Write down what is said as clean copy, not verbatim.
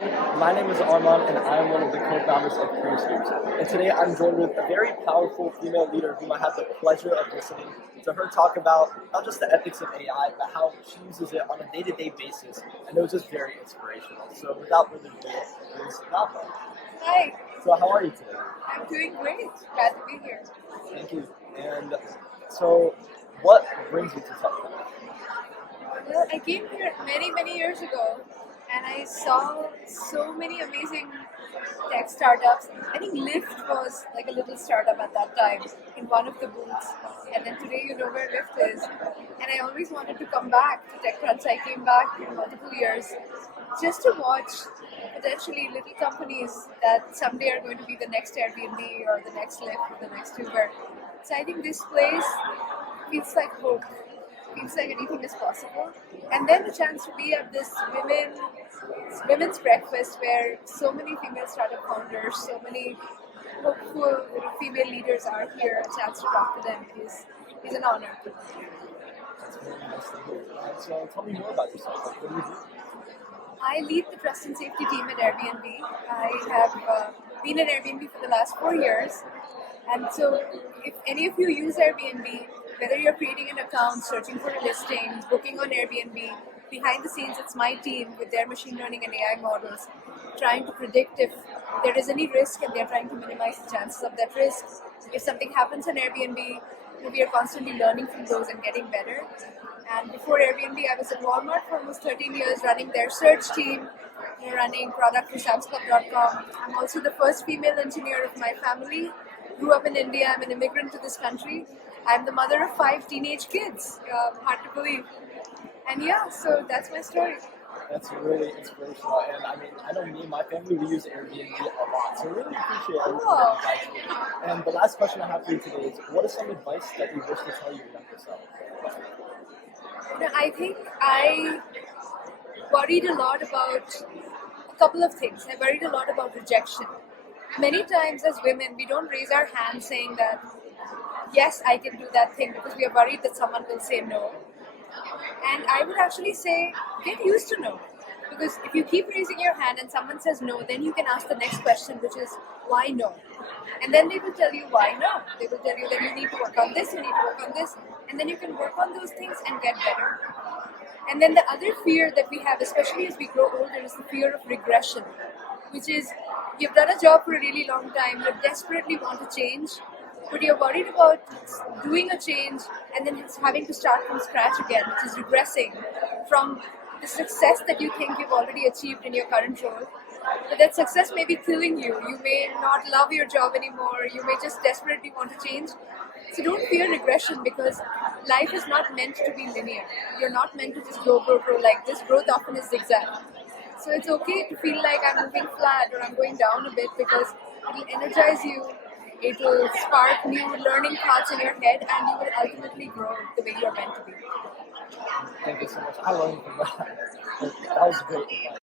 My name is Armand, and I am one of the co-founders of Creators. And today I'm joined with a very powerful female leader whom I had the pleasure of listening to her talk about not just the ethics of AI, but how she uses it on a day-to-day basis. And it was just very inspirational. So without further ado, here's Naba. Hi, So how are you today? I'm doing great. Glad to be here. Thank you. And so what brings you to Tech? Well, I came here many years ago and I saw so many amazing tech startups. I think Lyft was like a little startup at that time in one of the booths. And then today you know where Lyft is. And I always wanted to come back to TechCrunch. I came back in multiple years just to watch potentially little companies that someday are going to be the next Airbnb or the next Lyft or the next Uber. So I think this place feels like hope. Feels like anything is possible. And then the chance to be at this women's breakfast where so many female startup founders, so many hopeful female leaders are here. A chance to talk to them is an honor. That's very nice to hear. So tell me more about yourself. Like, what do you do? I lead the trust and safety team at Airbnb. I have been at Airbnb for the last 4 years. And so, if any of you use Airbnb, whether you're creating an account, searching for a listing, booking on Airbnb, behind the scenes, it's my team with their machine learning and AI models trying to predict if there is any risk and they're trying to minimize the chances of that risk. If something happens on Airbnb, we are constantly learning from those and getting better. And before Airbnb, I was at Walmart for almost 13 years running their search team, running product for selves.com. I'm also the first female engineer of my family. Grew up in India. I'm an immigrant to this country. I'm the mother of 5 teenage kids. Hard to believe. And yeah, so that's my story. That's really inspirational, and I mean, I know me and my family, we use Airbnb a lot, so I really appreciate everything that you guys do. And the last question I have for you today is, what is some advice that you wish to tell your younger self? I think I worried a lot about a couple of things. I worried a lot about rejection. Many times as women, we don't raise our hand saying that, yes, I can do that thing because we are worried that someone will say no. And I would actually say, get used to no. Because if you keep raising your hand and someone says no, then you can ask the next question, which is, why no? And then they will tell you why no. They will tell you that you need to work on this, you need to work on this, and then you can work on those things and get better. And then the other fear that we have, especially as we grow older, is the fear of regression, which is you've done a job for a really long time, you desperately want to change, but you're worried about doing a change and then having to start from scratch again, which is regressing from the success that you think you've already achieved in your current role. But that success may be killing you. You may not love your job anymore. You may just desperately want to change. So don't fear regression because life is not meant to be linear. You're not meant to just grow like this. Growth often is zigzag. So it's okay to feel like I'm moving flat or I'm going down a bit because it will energize you. It will spark new learning thoughts in your head and you will ultimately grow the way you're meant to be. Thank you so much. I learned from that. That was great advice.